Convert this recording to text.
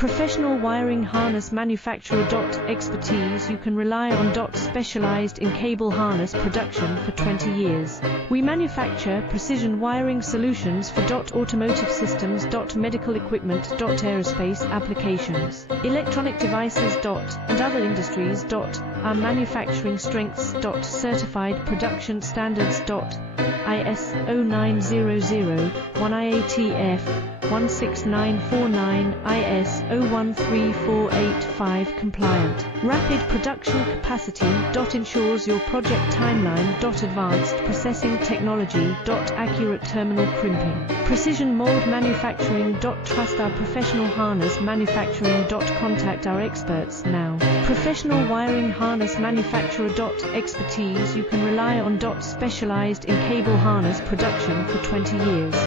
Professional wiring harness manufacturer. Expertise. You can rely on. Specialized in cable harness production for 20 years. We manufacture precision wiring solutions for. Automotive systems. Medical equipment. Aerospace applications. Electronic devices. And other industries. Our manufacturing strengths. Certified production standards. IS 0900 1 IATF 16949 IS 013485 compliant. Rapid production capacity. Ensures your project timeline. Advanced processing technology. Accurate terminal crimping. Precision mold manufacturing. Trust our professional harness manufacturing. Contact our experts now. Professional wiring harness manufacturer. Expertise. You can rely on. Specialized in cable harness production for 20 years.